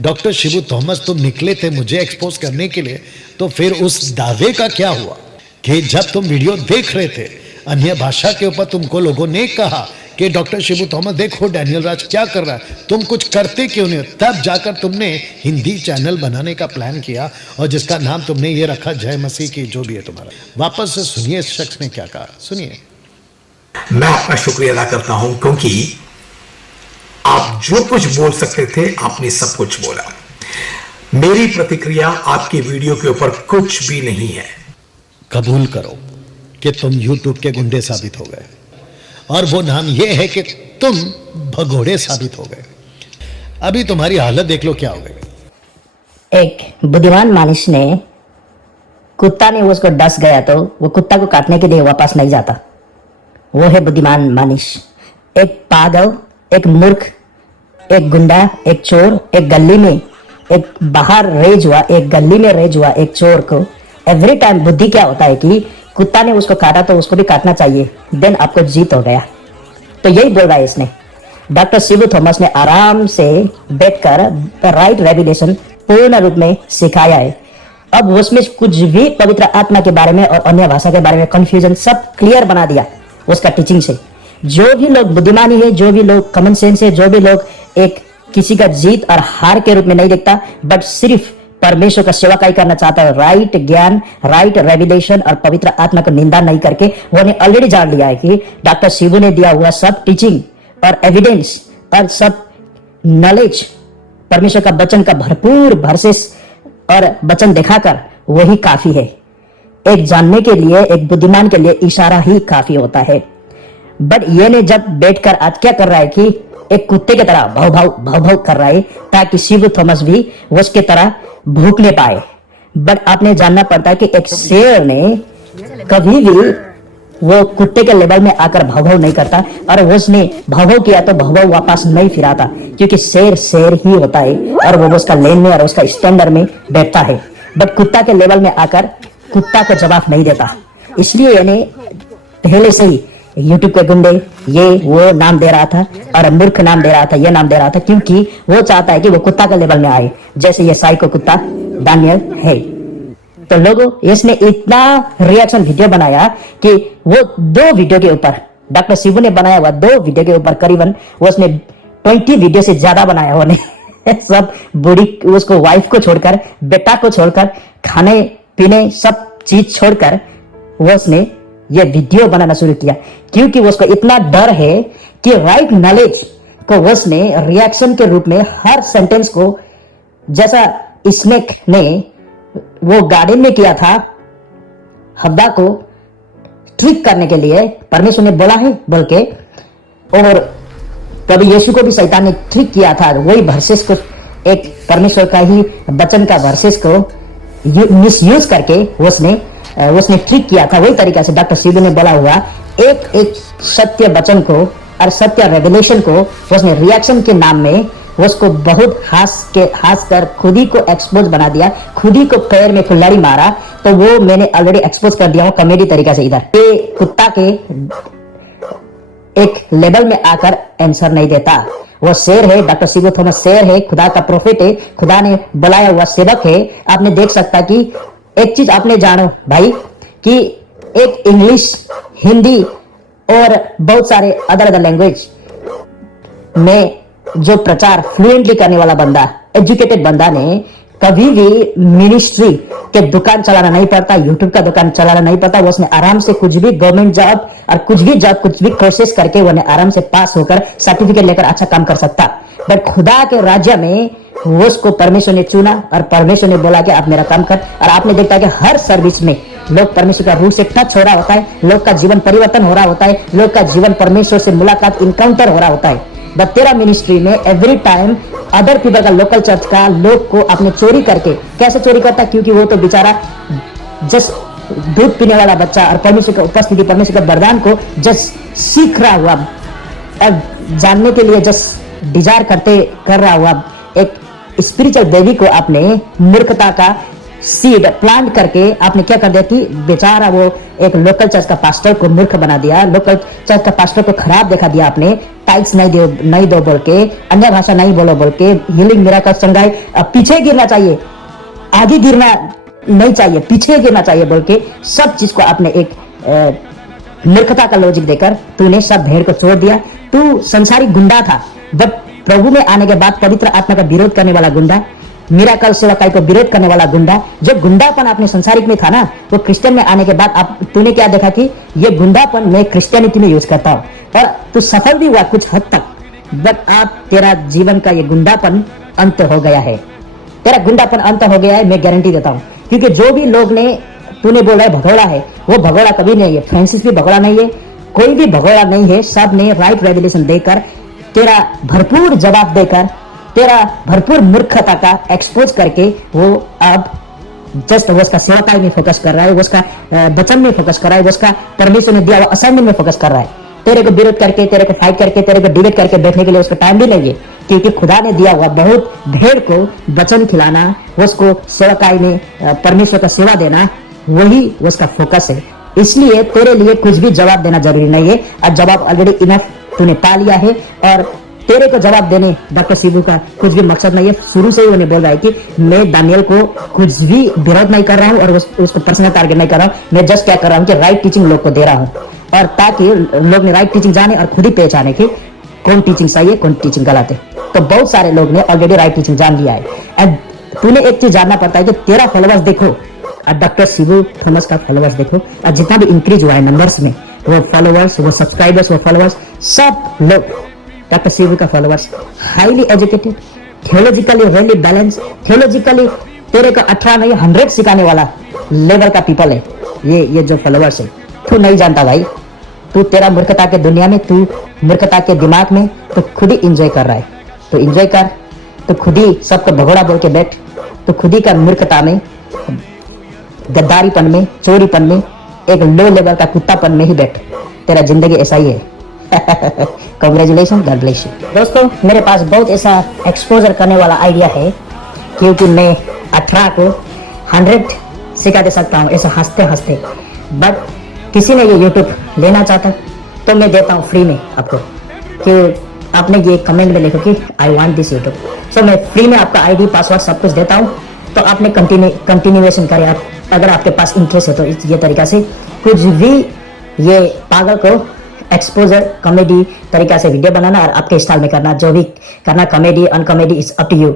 Doctor Shibu Thomas तुम निकले थे मुझे एक्सपोज करने के लिए, तो फिर उस दावे का क्या हुआ कि जब तुम वीडियो देख रहे थे अन्य भाषा के ऊपर तुमको लोगों ने कहा कि डॉक्टर शिबू थॉमस देखो डैनियल राज क्या कर रहा है, तुम कुछ करते क्यों नहीं? तब जाकर तुमने हिंदी चैनल बनाने का प्लान किया और जिसका नाम तुमने ये रखा जय मसीह की, जो भी है तुम्हारा। वापस से सुनिए इस शख्स ने क्या कहा, सुनिए। मैं आपका शुक्रिया अदा करता हूं क्योंकि आप जो कुछ बोल सकते थे आपने सब कुछ बोला। मेरी प्रतिक्रिया आपकी वीडियो के ऊपर कुछ भी नहीं है। कबूल करो कि तुम यूट्यूब के गुंडे साबित हो गए, और वो नाम ये है कि तुम भगोड़े साबित हो गए। अभी तुम्हारी हालत देख लो क्या हो गई। एक बुद्धिमान मानुष ने, कुत्ता ने उसको डस गया तो वो कुत्ता को काटने के लिए वापस नहीं जाता। वो है बुद्धिमान मानुष। एक पागल, एक मूर्ख, एक गुंडा, एक चोर, एक गली में, एक बाहर रेज हुआ, एक गली में रेज हुआ एक चोर को एवरी टाइम बुद्धि क्या होता है कि कुत्ता ने उसको काटा तो उसको भी काटना चाहिए, देन आपको जीत हो गया। तो यही बोल रहा है इसने। डॉक्टर शिबू थॉमस ने आराम से बैठकर राइट रेवलेशन पूर्ण रूप में सिखाया है। अब उसमें कुछ भी पवित्र आत्मा के बारे में और अन्य भाषा के बारे में कंफ्यूजन सब क्लियर बना दिया उसका टीचिंग से। जो भी लोग बुद्धिमानी है, जो भी लोग कॉमन सेंस है, जो भी लोग एक किसी का जीत और हार के रूप में नहीं देखता, बट सिर्फ परमेश्वर का सेवकाई करना चाहता है, राइट ज्ञान, राइट रेवलेशन और पवित्र आत्मा को निंदा नहीं करके, उन्होंने ऑलरेडी जान लिया है कि डॉक्टर शिबू ने दिया हुआ सब टीचिंग और एविडेंस और सब नॉलेज परमेश्वर का वचन का भरपूर वर्सेस और वचन दिखाकर वही काफी है। एक जानने के लिए, एक बुद्धिमान के लिए इशारा ही काफी होता है। बट ये ने जब बैठकर आज क्या कर रहा है कि एक कुत्ते की तरह भाव भाव कर रहा है ताकि शिबू थॉमस भी उसके तरह भूखने पाए। बट आपने जानना पड़ता है कि एक शेर ने कभी भी वो कुत्ते के लेवल में आकर भाव नहीं करता, और उसने भाव किया तो भाव वापस नहीं फिराता, क्योंकि शेर शेर ही होता है और वो उसका लेन में और उसका स्टैंडर्ड में बैठता है। बट कुत्ता के लेवल में आकर कुत्ता को जवाब नहीं देता। इसलिए यानी पहले से ही यूट्यूब के गुंडे ये वो नाम दे रहा था और मूर्ख नाम दे रहा था, ये नाम दे रहा था, क्योंकि वो चाहता है कि वो कुत्ता के लेवल में आए, जैसे ये साइको कुत्ता दानियल है। तो लोगों, इसने इतना रिएक्शन वीडियो बनाया कि वो 2 वीडियो के ऊपर, डॉक्टर शिबू ने बनाया हुआ 2 वीडियो के ऊपर करीबन उसने 20 वीडियो से ज्यादा बनाया उन्होंने सब बूढ़ी उसको वाइफ को छोड़कर, बेटा को छोड़कर, खाने पीने सब चीज छोड़कर वो उसने ये वीडियो बनाना शुरू किया, क्योंकि उसको इतना डर है कि राइट नॉलेज को उसने रिएक्शन के रूप में हर सेंटेंस को, जैसा स्नेक ने वो गार्डन में किया था हव्वा को ट्रिक करने के लिए, परमेश्वर ने बोला है बोल के, और कभी यीशु को भी शैतान ने ट्रिक किया था, वही वर्सेस को, एक परमेश्वर का ही वचन का वर्सेस को मिसयूज करके उसने ट्रिक किया था। वही तरीका से डॉक्टर शिबू ने बोला हुआ एक सत्य वचन को और सत्य रेवलेशन को उसने रिएक्शन के नाम में उसको बहुत हंस कर खुद ही को एक्सपोज बना दिया, खुद ही को पैर में फुल्लड़ी मारा। तो वो मैंने ऑलरेडी एक्सपोज कर दिया हूं कॉमेडी तरीका से। इधर ये कुत्ता के एक लेवल में आकर आंसर नहीं देता। वो शेर है, डॉक्टर शिबू थॉमस शेर है, खुदा का प्रोफेट है, खुदा ने बुलाया हुआ सेवक है। आपने देख सकता कि एक चीज आपने जानो भाई कि एक इंग्लिश, हिंदी और बहुत सारे अदर लैंग्वेज में जो प्रचार फ्लुएंटली करने वाला बंदा, एजुकेटेड बंदा ने कभी भी मिनिस्ट्री के दुकान चलाना नहीं पड़ता, यूट्यूब का दुकान चलाना नहीं पड़ता। वो उसने आराम से कुछ भी गवर्नमेंट जॉब और कुछ भी कोर्सेस करके वो आराम से पास होकर सर्टिफिकेट लेकर अच्छा काम कर सकता। बट खुदा के राज्य में वो उसको परमेश्वर ने चुना और परमेश्वर ने बोला कि आप मेरा काम कर। और आपने देखा कि हर सर्विस में लोग परमेश्वर का रूल से टच हो रहा होता है, लोग का जीवन परिवर्तन हो रहा होता है, लोग का जीवन परमेश्वर से मुलाकात, इनकाउंटर हो रहा होता है। बट तेरा मिनिस्ट्री में एवरी टाइम अदर पीपल का, लोकल चर्च का लोग को आपने चोरी करके, कैसे चोरी करता, क्योंकि वो तो बेचारा जस्ट दूध पीने वाला बच्चा और परमेश्वर का उपस्थिति, परमेश्वर का वरदान को जस्ट सीख रहा हुआ और जानने के लिए जस्ट डिजायर कर रहा हुआ एक स्पिरिचुअल बेबी को आपने मूर्खता का सीड प्लांट करके आपने क्या कर दिया कि बेचारा वो एक लोकल चर्च का पास्टर को मूर्ख बना दिया, लोकल चर्च का पास्टर को खराब दिखा दिया आपने, टाइल्स नहीं दो बोल के, अन्य भाषा नहीं बोलो बोल के, हीलिंग मिराकल संगाई, पीछे गिरना चाहिए, आगे गिरना नहीं चाहिए, पीछे गिरना चाहिए बोल के सब चीज को आपने एक मूर्खता का लॉजिक देकर तूने सब भेड़ को छोड़ दिया। तू संसारिक गुंडा था, बट प्रभु में आने के बाद पवित्र आत्मा का विरोध करने वाला गुंडा, मिराकल सेवकाई को विरोध करने वाला गुंडा, जो गुंडापन आपने संसारिक में था ना, वो क्रिश्चियन में आने के बाद आप तूने क्या देखा कि ये गुंडापन मैं क्रिश्चियनिटी में यूज करता हूँ, और तू सफल भी हुआ कुछ हद तक, बट आप तेरा जीवन का ये गुंडापन अंत हो गया है, तेरा गुंडापन अंत हो गया है, मैं गारंटी देता हूँ। क्योंकि जो भी लोग ने तूने बोला है भगोड़ा है, वो भगोड़ा कभी नहीं है, फ्रांसिस भी भगोड़ा नहीं है, कोई भी भगोड़ा नहीं है, सब ने राइट रेवलेशन देकर, तेरा भरपूर जवाब देकर, तेरा भरपूर मूर्खता का एक्सपोज करके वो अब जस्ट वो उसका सेवकाई में फोकस कर रहा है, वो उसका वचन में फोकस कर रहा है, वो उसका परमेश्वर ने दिया हुआ असाइनमेंट में फोकस कर रहा है। तेरे को विरोध करके, तेरे को फाइट करके, तेरे को डिबेट करके बैठने के लिए उसको टाइम भी नहीं है, क्योंकि खुदा ने दिया हुआ बहुत भेड़ को वचन खिलाना, उसको सेवकाई में परमेश्वर का सेवा देना, वही उसका फोकस है। इसलिए तेरे लिए कुछ भी जवाब देना जरूरी नहीं है, और जवाब ऑलरेडी इनफ तूने पा लिया है, और तेरे को जवाब देने डॉक्टर शिबू का कुछ भी मकसद नहीं है। शुरू से ही उन्हें बोल रहा है कि मैं दानियल को कुछ भी विरोध नहीं कर रहा हूँ और उसको पर्सनल टारगेट नहीं कर रहा हूँ, मैं जस्ट क्या कर रहा हूँ कि राइट टीचिंग लोग को दे रहा हूँ, और ताकि लोग ने राइट टीचिंग जाने और खुद ही पहचाने कि कौन टीचिंग सही है, कौन टीचिंग गलत है। तो बहुत सारे लोग ने ऑलरेडी राइट टीचिंग जान लिया है। एंड तूने एक चीज जानना पड़ता है कि तेरा फॉलोअर्स देखो, और डॉक्टर शिबू थॉमस का फॉलोअर्स देखो, और जितना भी इंक्रीज हुआ है नंबर्स में, वो फॉलोअर्स, वो सब्सक्राइबर्स, वो फॉलोअर्स, सब लोग डॉक्टर शिबू का फॉलोअर्स हाईली एजुकेटेड, थियोलॉजिकली वेली बैलेंस, थियोलॉजिकली तेरे को 18 नहीं 100 सिखाने वाला लेवल का पीपल है ये जो फॉलोअर्स है। तू नहीं जानता भाई, तू तेरा मूर्खता के दुनिया में, तू मूर्खता के दिमाग में तो खुद ही इंजॉय कर रहा है। तो इंजॉय कर, तो खुद ही सबको भगोड़ा बोल के बैठ, तो खुद ही का मूर्खता में, गद्दारीपन में, चोरीपन में, एक लो लेवल का कुत्तापन में ही बैठ, तेरा जिंदगी ऐसा ही है। Congratulation, God bless you. दोस्तों, मेरे पास बहुत ऐसा एक्सपोजर करने वाला आइडिया है, क्योंकि मैं 18 को 100 सिखा दे सकता हूँ ऐसा हंसते हंसते, बट किसी ने ये यूट्यूब लेना चाहता तो मैं देता हूँ फ्री में आपको, कि आपने ये कमेंट में लिखो कि आई वांट दिस यूट्यूब, सो मैं फ्री में आपका आईडी पासवर्ड सब कुछ देता हूँ। तो आपने कंटिन्यूएशन करें, आप अगर आपके पास इंटरेस्ट है तो ये तरीका से कुछ भी ये पागल को एक्सपोजर कॉमेडी तरीका से वीडियो बनाना और आपके स्टाइल में करना, जो भी करना, comedy uncomedy is up to you.